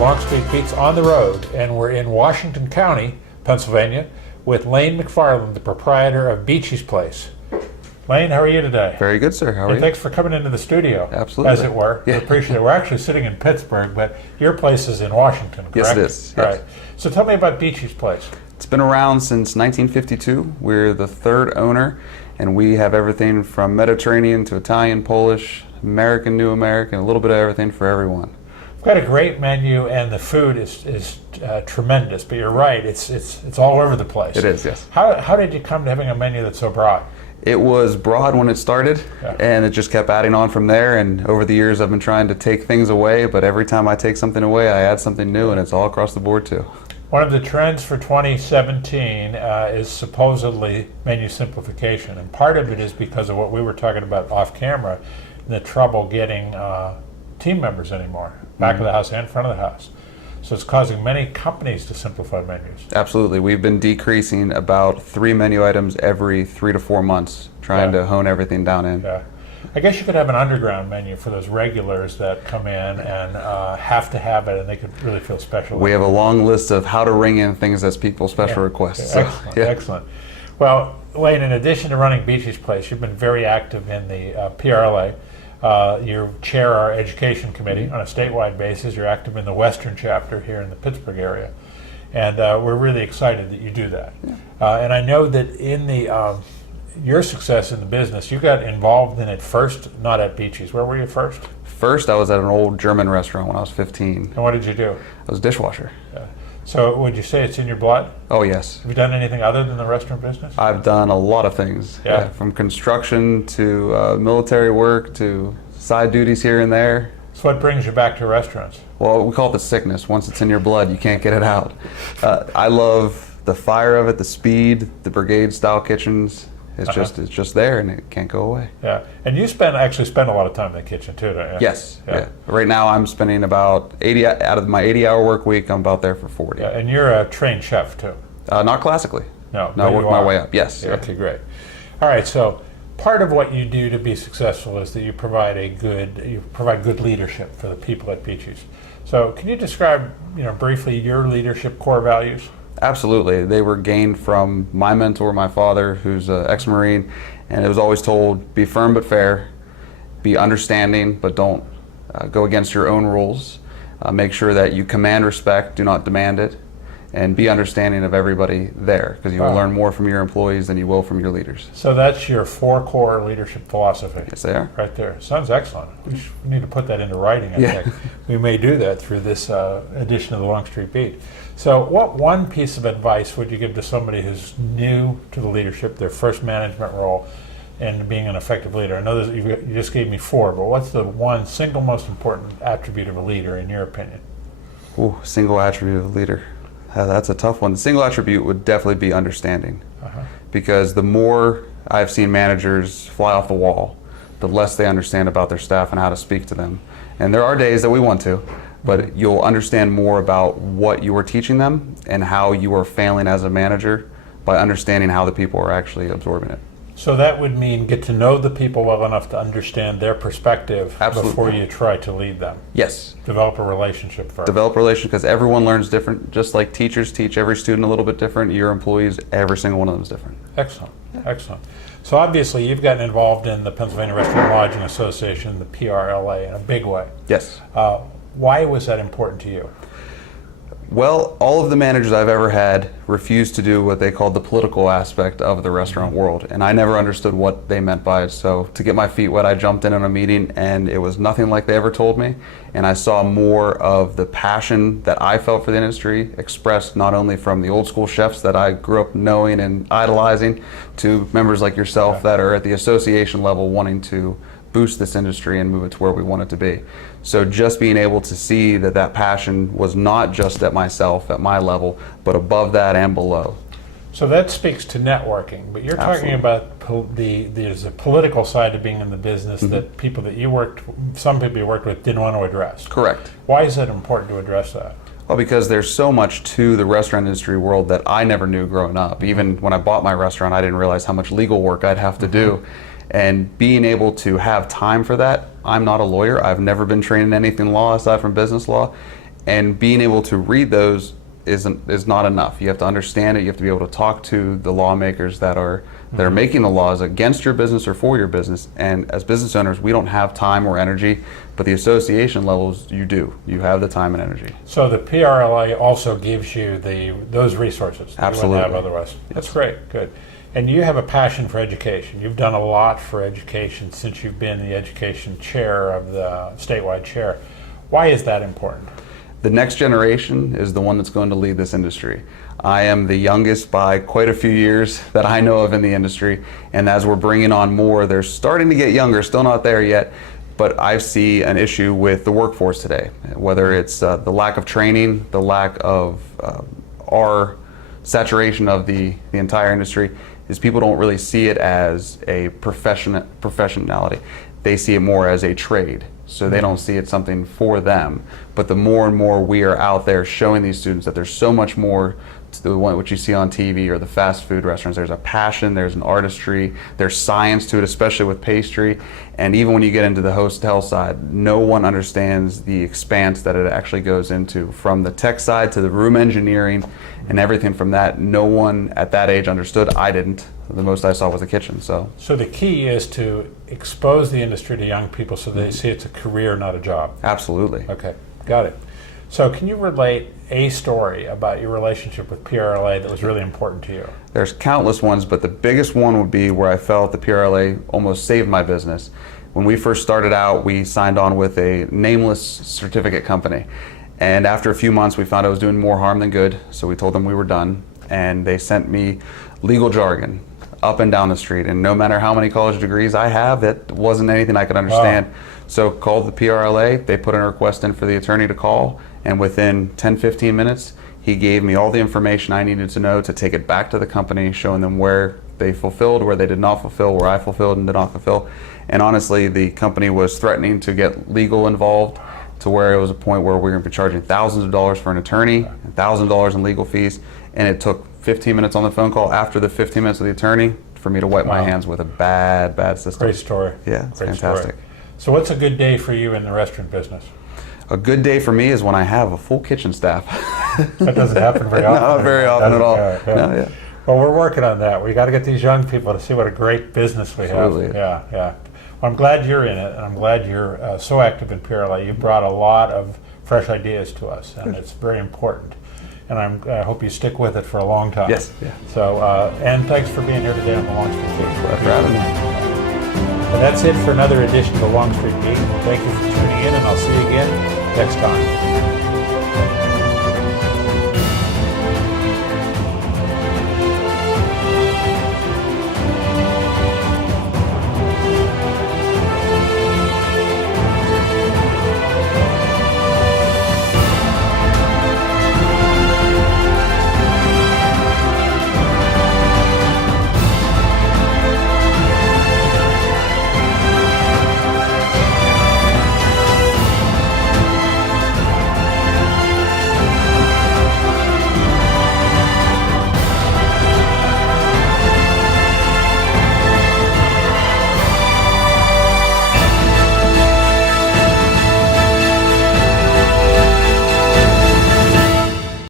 Longstreet Beat's on the road, and we're in Washington County, Pennsylvania, with Lane McFarland, the proprietor of Beachy's Place. Lane, how are you today? Very good, sir. How are you? Thanks for coming into the studio. Absolutely. As it were. Yeah. I appreciate it. We're actually sitting in Pittsburgh, but your place is in Washington, correct? Yes, it is. All Yes. right. So tell me about Beachy's Place. It's been around since 1952. We're the third owner, and we have everything from Mediterranean to Italian, Polish, American, New American, a little bit of everything for everyone. We've got a great menu, and the food is tremendous. But you're right; it's all over the place. It is, yes. How did you come to having a menu that's so broad? It was broad when it started, Yeah. and it just kept adding on from there. And over the years, I've been trying to take things away, but every time I take something away, I add something new, and it's all across the board too. One of the trends for 2017 is supposedly menu simplification, and part of it is because of what we were talking about off camera, the trouble getting team members anymore, back of the house and front of the house. So it's causing many companies to simplify menus. Absolutely. We've been decreasing about 3 menu items every 3 to 4 months, trying to hone everything down in. Yeah. I guess you could have an underground menu for those regulars that come in and have to have it, and they could really feel special. We have a long list of how to ring in things as people's special requests. So, Excellent, excellent. Well, Wayne, in addition to running Beachy's Place, you've been very active in the PRLA. You chair our education committee on a statewide basis. You're active in the Western chapter here in the Pittsburgh area. And we're really excited that you do that. Yeah. And I know that in the your success in the business, you got involved in it first, not at Beachy's. Where were you first? First, I was at an old German restaurant when I was 15. And what did you do? I was a dishwasher. So would you say it's in your blood? Oh, yes. Have you done anything other than the restaurant business? I've done a lot of things. Yeah. From construction to military work to side duties here and there. So what brings you back to restaurants? Well, we call it the sickness. Once it's in your blood, you can't get it out. I love the fire of it, the speed, the brigade-style kitchens. It's just there, and it can't go away. Yeah, and you actually spend a lot of time in the kitchen too, don't you? Yes. Yeah. Right now, I'm spending about 80 out of my 80-hour work week. I'm about there for 40. Yeah, and you're a trained chef too. Not classically. No, I work my way up. Yes. Yeah, okay, great. All right, so part of what you do to be successful is that you provide good leadership for the people at Beachy's. So, can you describe, briefly your leadership core values? Absolutely. They were gained from my mentor, my father, who's an ex-Marine, and it was always told, be firm but fair, be understanding but don't go against your own rules, make sure that you command respect, do not demand it, and be understanding of everybody there, because you will learn more from your employees than you will from your leaders. So that's your 4 core leadership philosophy. Yes, they are. Right there. Sounds excellent. We need to put that into writing, I think. We may do that through this edition of the Longstreet Beat. So what one piece of advice would you give to somebody who's new to the leadership, their first management role, and being an effective leader? I know you just gave me 4, but what's the one single most important attribute of a leader, in your opinion? Ooh, single attribute of a leader. That's a tough one. The single attribute would definitely be understanding, because the more I've seen managers fly off the wall, the less they understand about their staff and how to speak to them. And there are days that we want to, but you'll understand more about what you are teaching them and how you are failing as a manager by understanding how the people are actually absorbing it. So that would mean get to know the people well enough to understand their perspective before you try to lead them. Yes. Develop a relationship first. Develop a relationship, because everyone learns different. Just like teachers teach every student a little bit different, your employees, every single one of them is different. Excellent, excellent. So obviously you've gotten involved in the Pennsylvania Restaurant Lodging Association, the PRLA, in a big way. Yes. Why was that important to you? Well, all of the managers I've ever had refused to do what they called the political aspect of the restaurant world, and I never understood what they meant by it. So to get my feet wet, I jumped in on a meeting, and it was nothing like they ever told me, and I saw more of the passion that I felt for the industry expressed not only from the old school chefs that I grew up knowing and idolizing, to members like yourself that are at the association level wanting to boost this industry and move it to where we want it to be. So just being able to see that passion was not just at myself, at my level, but above that and below. So that speaks to networking, but you're talking about there's a political side to being in the business that some people you worked with didn't want to address. Correct. Why is it important to address that? Well, because there's so much to the restaurant industry world that I never knew growing up. Even when I bought my restaurant, I didn't realize how much legal work I'd have to do. And being able to have time for that, I'm not a lawyer. I've never been trained in anything law aside from business law. And being able to read those is not enough. You have to understand it. You have to be able to talk to the lawmakers that are making the laws against your business or for your business. And as business owners, we don't have time or energy, but the association levels, you do. You have the time and energy. So the PRLA also gives you those resources that Absolutely. you wouldn't have otherwise. That's great. Good. And you have a passion for education. You've done a lot for education since you've been the education chair of the statewide chair. Why is that important? The next generation is the one that's going to lead this industry. I am the youngest by quite a few years that I know of in the industry, and as we're bringing on more, they're starting to get younger, still not there yet, but I see an issue with the workforce today, whether it's the lack of training, the lack of our saturation of the entire industry, is people don't really see it as a professionality. They see it more as a trade. So they don't see it something for them. But the more and more we are out there showing these students that there's so much more to the one what you see on TV or the fast food restaurants. There's a passion, there's an artistry, there's science to it, especially with pastry. And even when you get into the hotel side, no one understands the expanse that it actually goes into, from the tech side to the room engineering and everything from that. No one at that age understood. I didn't. The most I saw was the kitchen. So the key is to expose the industry to young people so they see it's a career, not a job. Absolutely. Okay, got it. So can you relate a story about your relationship with PRLA that was really important to you? There's countless ones, but the biggest one would be where I felt the PRLA almost saved my business. When we first started out, we signed on with a nameless certificate company. And after a few months, we found I was doing more harm than good, so we told them we were done. And they sent me legal jargon up and down the street, and no matter how many college degrees I have, it wasn't anything I could understand. Wow. So called the PRLA, they put a request in for the attorney to call, and within 10-15 minutes, he gave me all the information I needed to know to take it back to the company, showing them where they fulfilled, where they did not fulfill, where I fulfilled and did not fulfill. And honestly, the company was threatening to get legal involved, to where it was a point where we were going to be charging thousands of dollars for an attorney, $1,000 in legal fees, and it took 15 minutes on the phone call after the 15 minutes with the attorney for me to wipe my hands with a bad system. Great story. Yeah, it's Great fantastic. Story. So what's a good day for you in the restaurant business? A good day for me is when I have a full kitchen staff. That doesn't happen very often. Not very often at all. No, yeah. Well, we're working on that. We got to get these young people to see what a great business we Absolutely. have. Yeah. Well, I'm glad you're in it, and I'm glad you're so active in PRLA. You brought a lot of fresh ideas to us, and it's very important. And I hope you stick with it for a long time. Yes. Yeah. So, and thanks for being here today on the Longstreet Beat. For having me. And that's it for another edition of the Longstreet Beat. Thank you for tuning in, and I'll see you again next time.